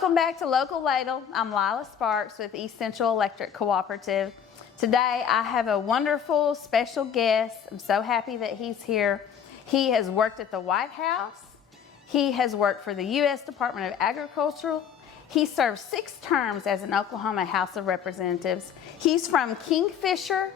Welcome back to Local Ladle. I'm Lila Sparks with East Central Electric Cooperative. Today I have a wonderful special guest. I'm so happy that he's here. He has worked at the White House. He has worked for the U.S. Department of Agriculture. He served 6 terms as an Oklahoma House of Representatives. He's from Kingfisher,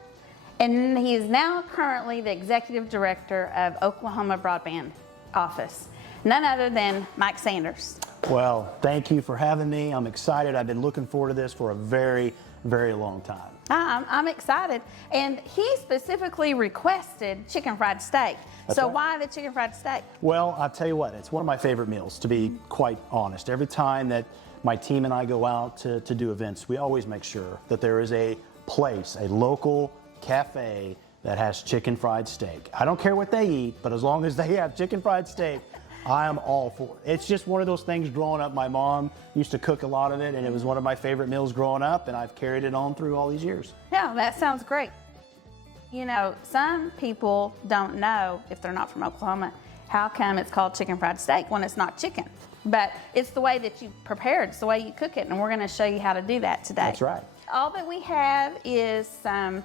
and he is now currently the Executive Director of Oklahoma Broadband Office. None other than Mike Sanders. Well, thank you for having me. I'm excited. I've been looking forward to this for a very, very long time. I'm excited. And he specifically requested chicken fried steak. That's so right. Why the chicken fried steak? Well, I'll tell you what, it's one of my favorite meals, to be quite honest. Every time that my team and I go out to do events, we always make sure that there is a place, a local cafe that has chicken fried steak. I don't care what they eat, but as long as they have chicken fried steak, I am all for it. It's just one of those things growing up. My mom used to cook a lot of it, and it was one of my favorite meals growing up, and I've carried it on through all these years. Yeah, that sounds great. You know, some people don't know, if they're not from Oklahoma, how come it's called chicken fried steak when it's not chicken. But it's the way that you prepare it, it's the way you cook it, and we're gonna show you how to do that today. That's right. All that we have is some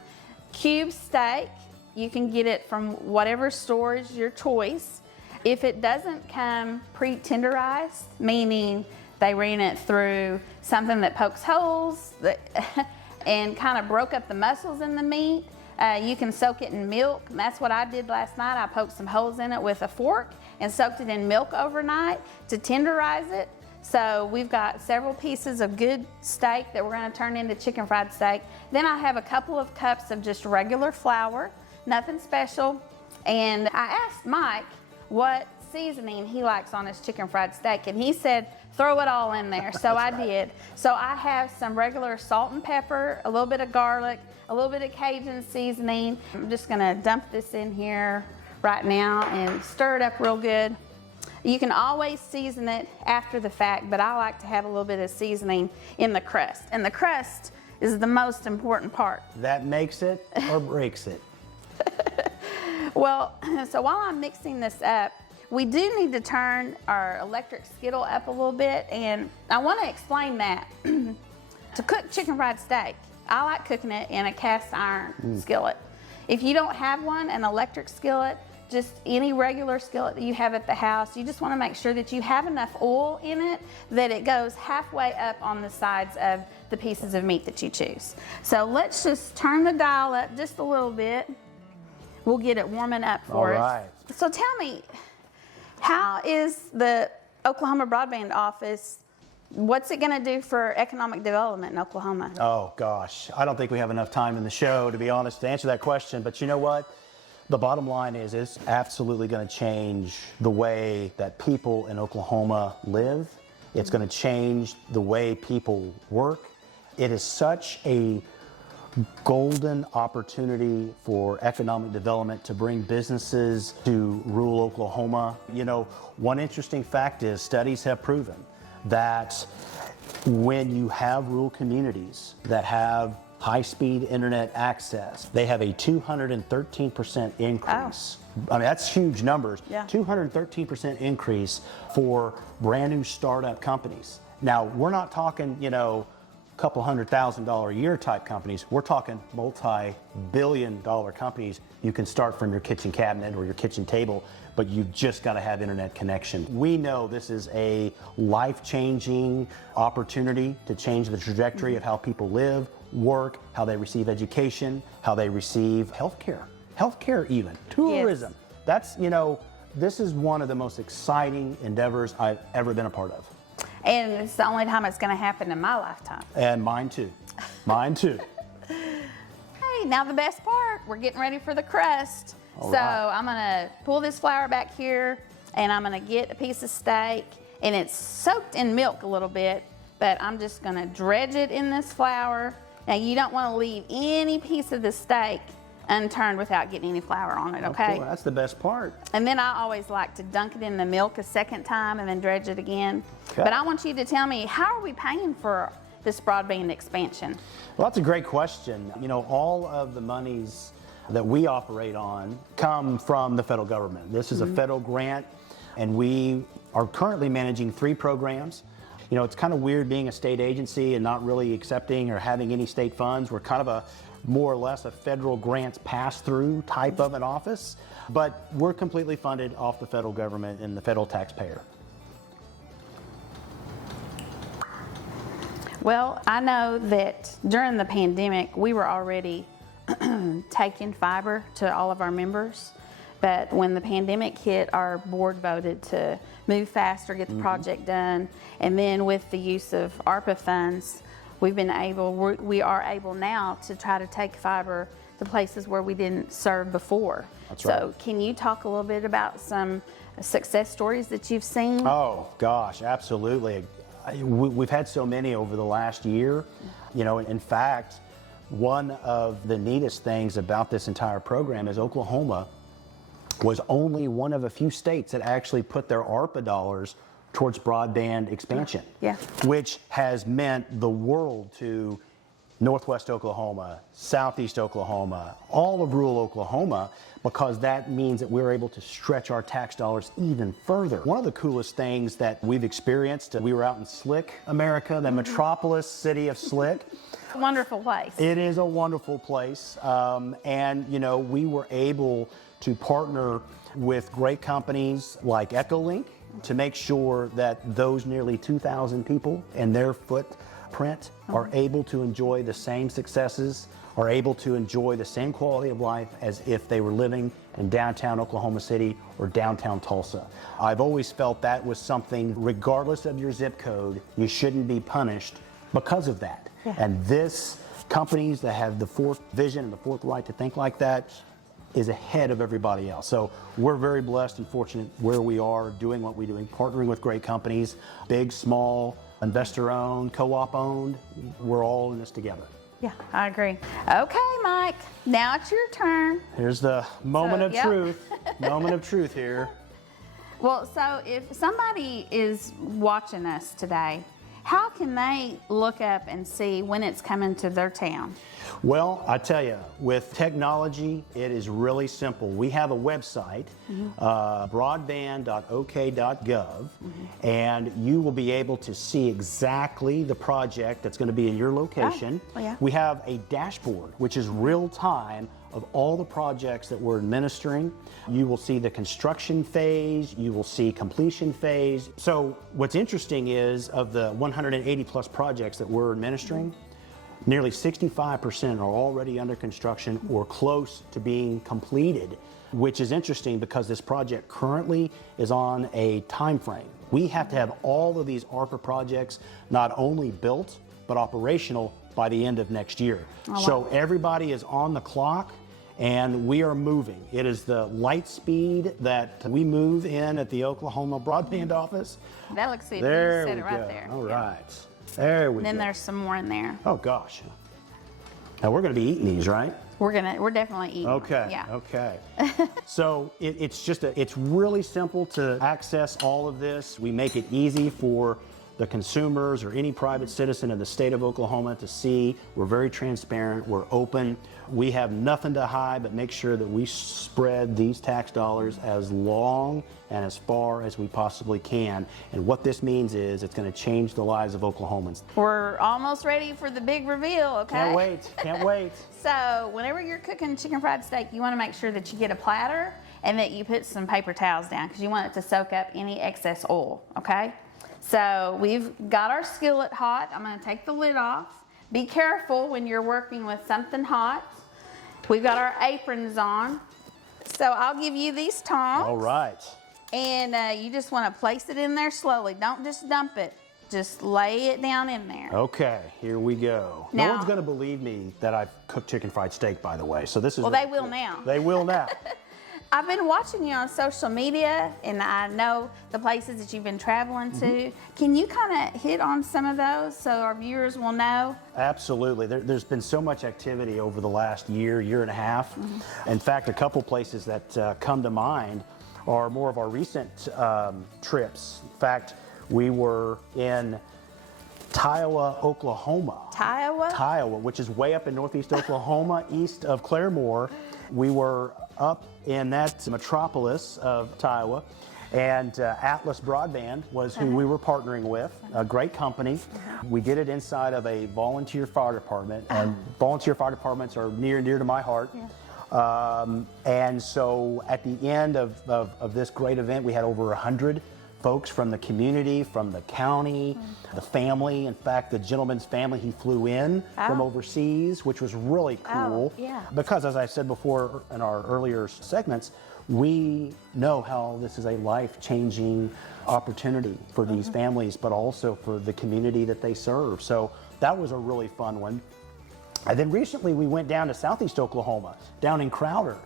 cube steak. You can get it from whatever store is your choice. If it doesn't come pre-tenderized, meaning they ran it through something that pokes holes and kind of broke up the muscles in the meat, you can soak it in milk. And that's what I did last night. I poked some holes in it with a fork and soaked it in milk overnight to tenderize it. So we've got several pieces of good steak that we're going to turn into chicken fried steak. Then I have a couple of cups of just regular flour, nothing special. And I asked Mike what seasoning he likes on his chicken fried steak, and he said throw it all in there. So I did. So I have some regular salt and pepper, a little bit of garlic, a little bit of Cajun seasoning. I'm just gonna dump this in here right now and stir it up real good. You can always season it after the fact, but I like to have a little bit of seasoning in the crust, and the crust is the most important part. That makes it or breaks it. Well, so while I'm mixing this up, we do need to turn our electric skittle up a little bit, and I want to explain that. To cook chicken fried steak, I like cooking it in a cast iron skillet. If you don't have one, an electric skillet, just any regular skillet that you have at the house, you just want to make sure that you have enough oil in it that it goes halfway up on the sides of the pieces of meat that you choose. So let's just turn the dial up just a little bit. We'll get it warming up for us. All right. So tell me, how is the Oklahoma Broadband Office, what's it going to do for economic development in Oklahoma? Oh gosh, I don't think we have enough time in the show, to be honest, to answer that question. But you know what? The bottom line is it's absolutely going to change the way that people in Oklahoma live. It's going to change the way people work. It is such a golden opportunity for economic development to bring businesses to rural Oklahoma. You know, one interesting fact is studies have proven that when you have rural communities that have high-speed internet access, they have a 213% increase. Oh. I mean, that's huge numbers. Yeah. 213% increase for brand new startup companies. Now, we're not talking, you know, couple $100,000 a year type companies. We're talking multi-billion-dollar companies. You can start from your kitchen cabinet or your kitchen table, but you've just got to have internet connection. We know this is a life-changing opportunity to change the trajectory of how people live, work, how they receive education, how they receive healthcare even, tourism. Yes. That's, you know, this is one of the most exciting endeavors I've ever been a part of. And it's the only time it's going to happen in my lifetime. And mine too. Mine too. Hey, now the best part, we're getting ready for the crust. All so right. I'm going to pull this flour back here, and I'm going to get a piece of steak, and it's soaked in milk a little bit, but I'm just going to dredge it in this flour. Now you don't want to leave any piece of the steak unturned without getting any flour on it, okay? Cool. That's the best part. And then I always like to dunk it in the milk a second time and then dredge it again. Okay. But I want you to tell me, how are we paying for this broadband expansion? Well, that's a great question. You know, all of the monies that we operate on come from the federal government. This is a federal grant, and we are currently managing 3 programs. You know, it's kind of weird being a state agency and not really accepting or having any state funds. We're kind of a more or less a federal grants pass-through type of an office, but we're completely funded off the federal government and the federal taxpayer. Well, I know that during the pandemic, we were already taking fiber to all of our members. But when the pandemic hit, our board voted to move faster, get the project done. And then with the use of ARPA funds, we are able now to try to take fiber to places where we didn't serve before. That's right. So can you talk a little bit about some success stories that you've seen? Oh, gosh, absolutely. We've had so many over the last year. You know, in fact, one of the neatest things about this entire program is Oklahoma was only one of a few states that actually put their ARPA dollars towards broadband expansion, Yeah. which has meant the world to Northwest Oklahoma, Southeast Oklahoma, all of rural Oklahoma, because that means that we're able to stretch our tax dollars even further. One of the coolest things that we've experienced, we were out in Slick, America, the metropolis city of Slick. Wonderful place. It is a wonderful place, and you know, we were able to partner with great companies like ecoLINK to make sure that those nearly 2,000 people and their footprint are able to enjoy the same successes, are able to enjoy the same quality of life as if they were living in downtown Oklahoma City or downtown Tulsa. I've always felt that was something, regardless of your zip code, you shouldn't be punished because of that. Yeah. And this, companies that have the fourth vision and the fourth right to think like that, is ahead of everybody else. So we're very blessed and fortunate where we are, doing what we're doing, partnering with great companies, big, small, investor-owned, co-op owned. We're all in this together. Yeah, I agree. Okay, Mike, now it's your turn. Here's the moment of yep. truth. Moment of truth here. Well, so if somebody is watching us today, how can they look up and see when it's coming to their town? Well, I tell you, with technology, it is really simple. We have a website, broadband.ok.gov, and you will be able to see exactly the project that's going to be in your location. Oh, yeah. We have a dashboard, which is real time of all the projects that we're administering. You will see the construction phase, you will see completion phase. So what's interesting is, of the 180 plus projects that we're administering, nearly 65% are already under construction or close to being completed, which is interesting because this project currently is on a time frame. We have to have all of these ARPA projects not only built, but operational by the end of next year. Oh, wow. So everybody is on the clock and we are moving. It is the light speed that we move in at the Oklahoma Broadband Office. That looks good. There You said we it right go. there. All Yeah. right. There we And then go. there's some more in there. Oh gosh. Now we're going to be eating these, right? We're definitely eating. Okay. Yeah. Okay. So it's really simple to access all of this. We make it easy for the consumers or any private citizen in the state of Oklahoma to see. We're very transparent. We're open. We have nothing to hide, but make sure that we spread these tax dollars as long and as far as we possibly can. And what this means is it's going to change the lives of Oklahomans. We're almost ready for the big reveal, okay? Can't wait. Can't wait. So whenever you're cooking chicken fried steak, you want to make sure that you get a platter and that you put some paper towels down because you want it to soak up any excess oil, okay? So we've got our skillet hot. I'm going to take the lid off. Be careful when you're working with something hot. We've got our aprons on. So I'll give you these tongs. All right. And you just want to place it in there slowly. Don't just dump it. Just lay it down in there. Okay, here we go. Now- No one's going to believe me that I've cooked chicken fried steak, by the way. So this is Well, really they will cool. now. They will now. I've been watching you on social media, and I know the places that you've been traveling to. Can you kind of hit on some of those so our viewers will know? Absolutely. There's been so much activity over the last year and a half. In fact, a couple places that come to mind are more of our recent trips. In fact, we were in Tiowa, Oklahoma. Tiowa? Which is way up in northeast Oklahoma, east of Claremore. We were up in that metropolis of Tiowa, And Atlas Broadband was who we were partnering with, a great company. We did it inside of a volunteer fire department, and volunteer fire departments are near and dear to my heart. And so at the end of this great event, we had over 100 folks from the community, from the county, the family. In fact, the gentleman's family, he flew in from overseas, which was really cool. Because as I said before in our earlier segments, we know how this is a life-changing opportunity for these families, but also for the community that they serve. So that was a really fun one. And then recently we went down to Southeast Oklahoma, down in Crowder.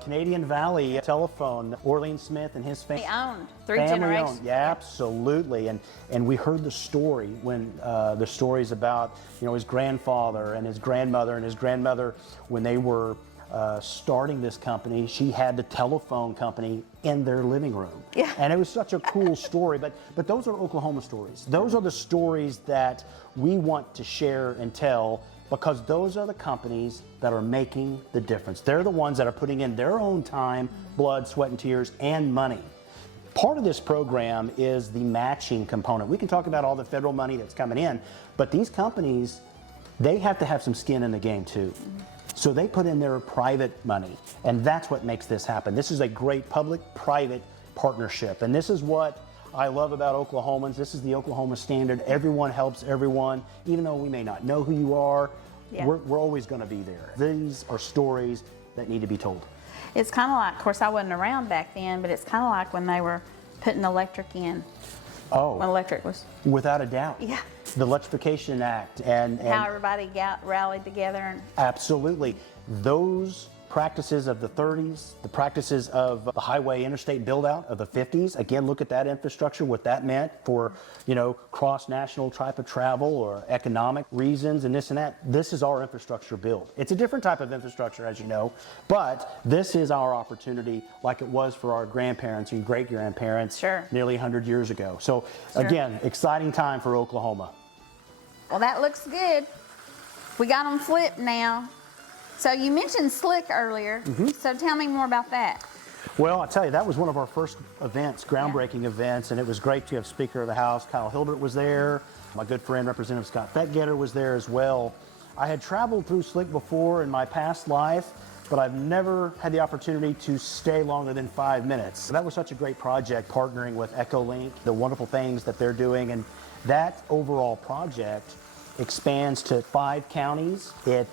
Canadian Valley Telephone, Orlean Smith and his family. He owned 3 generations. Yeah, absolutely. And we heard the story when the stories about, you know, his grandfather and his grandmother when they were starting this company. She had the telephone company in their living room. And it was such a cool story. But those are Oklahoma stories. Those are the stories that we want to share and tell, because those are the companies that are making the difference. They're the ones that are putting in their own time, blood, sweat, and tears, and money. Part of this program is the matching component. We can talk about all the federal money that's coming in, but these companies, they have to have some skin in the game too. So they put in their private money, and that's what makes this happen. This is a great public-private partnership, and this is what I love about Oklahomans. This is the Oklahoma standard. Everyone helps everyone, even though we may not know who you are. We're always going to be there. These are stories that need to be told. It's kind of like, of course, I wasn't around back then, but it's kind of like when they were putting electric in. When electric was. Without a doubt. The Electrification Act and how everybody rallied together. And absolutely. Those practices of the 30s, the practices of the highway interstate build out of the 50s. Again, look at that infrastructure, what that meant for, you know, cross-national type of travel or economic reasons and this and that. This is our infrastructure build. It's a different type of infrastructure, as you know, but this is our opportunity, like it was for our grandparents and great-grandparents nearly 100 years ago. So again, exciting time for Oklahoma. Well, that looks good. We got them flipped now. So you mentioned Slick earlier, so tell me more about that. Well, I'll tell you, that was one of our first events, groundbreaking events, and it was great to have Speaker of the House, Kyle Hilbert was there. My good friend, Representative Scott Fettgetter was there as well. I had traveled through Slick before in my past life, but I've never had the opportunity to stay longer than 5 minutes. That was such a great project, partnering with ecoLINK, the wonderful things that they're doing, and that overall project expands to 5 counties. It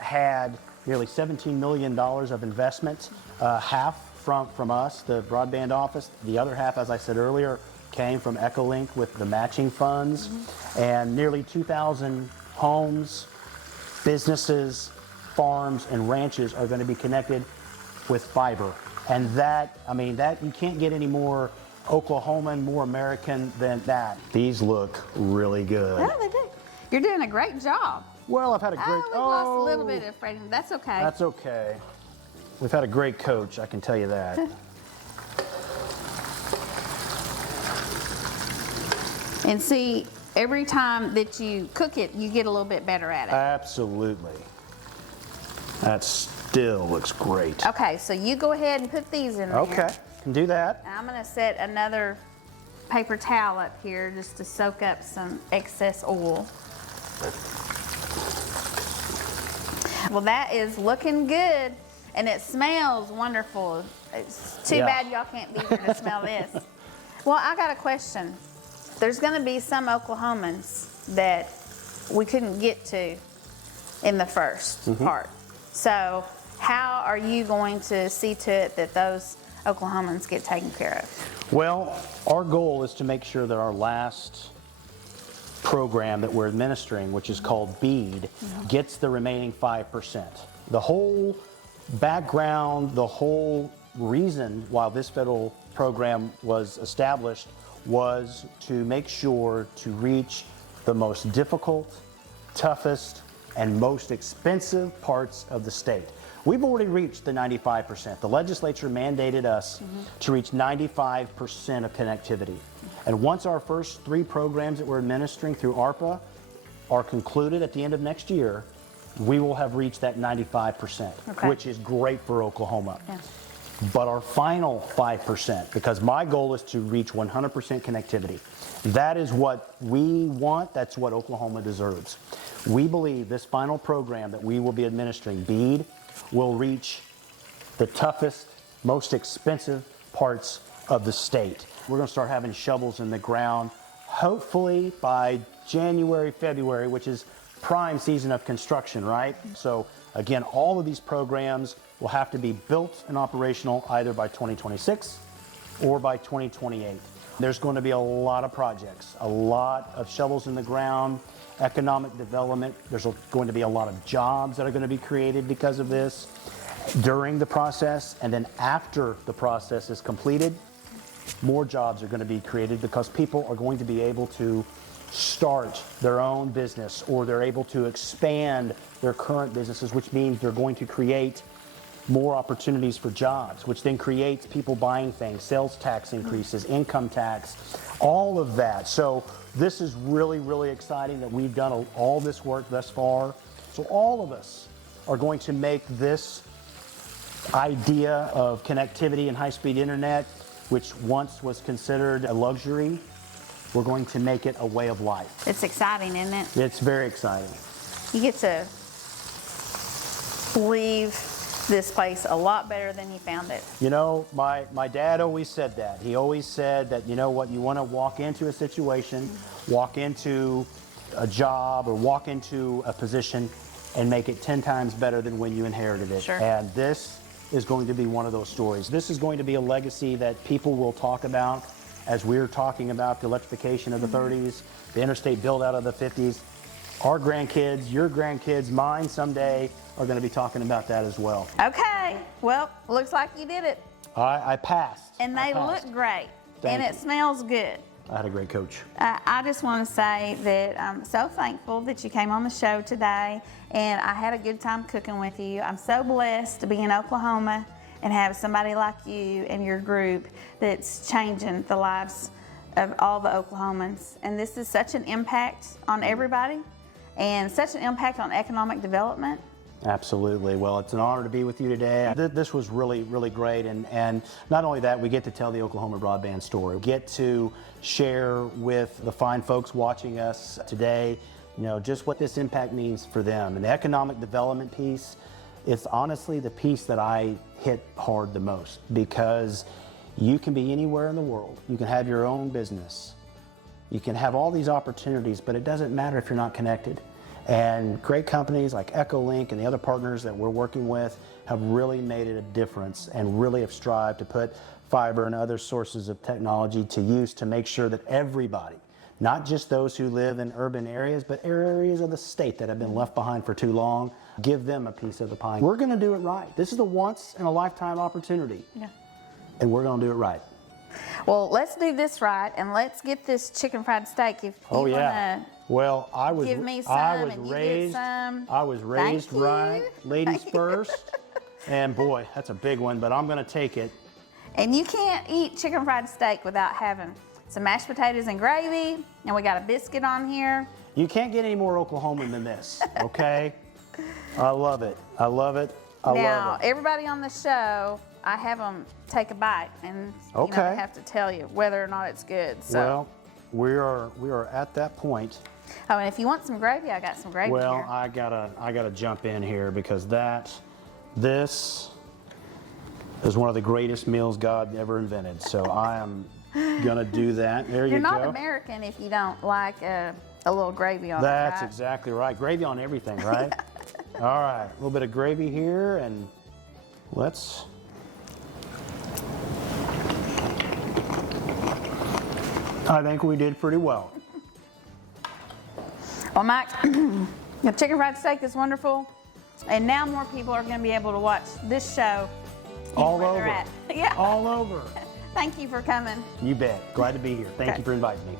had nearly $17 million of investment, half from us, the broadband office. The other half, as I said earlier, came from ecoLINK with the matching funds. And nearly 2,000 homes, businesses, farms, and ranches are going to be connected with fiber. And that, I mean, that you can't get any more Oklahoman, more American than that. These look really good. Yeah, they do. You're doing a great job. Well, I've had a great... we lost a little bit of freedom. That's okay. That's okay. We've had a great coach, I can tell you that. And see, every time that you cook it, you get a little bit better at it. Absolutely. That still looks great. Okay, so you go ahead and put these in there. Okay, can do that. I'm going to set another paper towel up here just to soak up some excess oil. Well, that is looking good, and it smells wonderful. It's too bad y'all can't be here to smell this. Well, I got a question. There's going to be some Oklahomans that we couldn't get to in the first part. So how are you going to see to it that those Oklahomans get taken care of? Well, our goal is to make sure that our last program that we're administering, which is called BEAD, gets the remaining 5%. The whole background, the whole reason why this federal program was established was to make sure to reach the most difficult, toughest, and most expensive parts of the state. We've already reached the 95%. The legislature mandated us to reach 95% of connectivity. And once our first 3 programs that we're administering through ARPA are concluded at the end of next year, we will have reached that 95%, which is great for Oklahoma. But our final 5%, because my goal is to reach 100% connectivity. That is what we want. That's what Oklahoma deserves. We believe this final program that we will be administering, BEAD, will reach the toughest, most expensive parts of the state. We're going to start having shovels in the ground, hopefully by January, February, which is prime season of construction, right? So again, all of these programs will have to be built and operational either by 2026 or by 2028. There's going to be a lot of projects, a lot of shovels in the ground, economic development. There's going to be a lot of jobs that are going to be created because of this during the process, and then after the process is completed, more jobs are going to be created because people are going to be able to start their own business, or they're able to expand their current businesses, which means they're going to create more opportunities for jobs, which then creates people buying things, sales tax increases, income tax, all of that. So this is really, really exciting that we've done all this work thus far. So all of us are going to make this idea of connectivity and high-speed internet, which once was considered a luxury, we're going to make it a way of life. It's exciting, isn't it? It's very exciting. You get to leave this place a lot better than you found it. You know, my dad always said that. He always said that, you know what, you want to walk into a situation, walk into a job, or walk into a position and make it 10 times better than when you inherited it. Sure. And this is going to be one of those stories. This is going to be a legacy that people will talk about as we're talking about the electrification of the 30s, the interstate build out of the 50s. Our grandkids, your grandkids, mine someday are going to be talking about that as well. Okay, well, looks like you did it. I passed. And they look great. Thank And you. it smells good. I had a great coach. I just want to say that I'm so thankful that you came on the show today, and I had a good time cooking with you. I'm so blessed to be in Oklahoma and have somebody like you and your group that's changing the lives of all the Oklahomans. And this is such an impact on everybody and such an impact on economic development. Absolutely. Well, it's an honor to be with you today. This was really, really great. And not only that, we get to tell the Oklahoma Broadband story. We get to share with the fine folks watching us today, you know, just what this impact means for them. And the economic development piece, it's honestly the piece that I hit hard the most, because you can be anywhere in the world. You can have your own business. You can have all these opportunities, but it doesn't matter if you're not connected. And great companies like ecoLINK and the other partners that we're working with have really made it a difference and really have strived to put fiber and other sources of technology to use to make sure that everybody, not just those who live in urban areas, but areas of the state that have been left behind for too long, give them a piece of the pie. We're going to do it right. This is a once in a lifetime opportunity. Yeah. And we're going to do it right. Well, let's do this right, and let's get this chicken fried steak. If you want to Well, I was give me some I was and you raised get some. I was raised Thank you. right, ladies first. And boy, that's a big one, but I'm going to take it. And you can't eat chicken fried steak without having some mashed potatoes and gravy, and we got a biscuit on here. You can't get any more Oklahoman than this, okay? I love it. I love it. I Now, love it. everybody on the show, I have them take a bite, and you know, Okay. I have to tell you whether or not it's good. So. Well, we are at that point. Oh, and if you want some gravy, I got some gravy Well, here. I gotta jump in here because this is one of the greatest meals God ever invented. So I am gonna do that. There You're you not go. American if you don't like a little gravy on it, That's right? exactly right. Gravy on everything, right? All right, a little bit of gravy here, and let's. I think we did pretty well. Well, Mike, the chicken fried steak is wonderful, and now more people are going to be able to watch this show All where over. they're at. Yeah. All over. Thank you for coming. You bet. Glad to be here. Thank Okay. you for inviting me.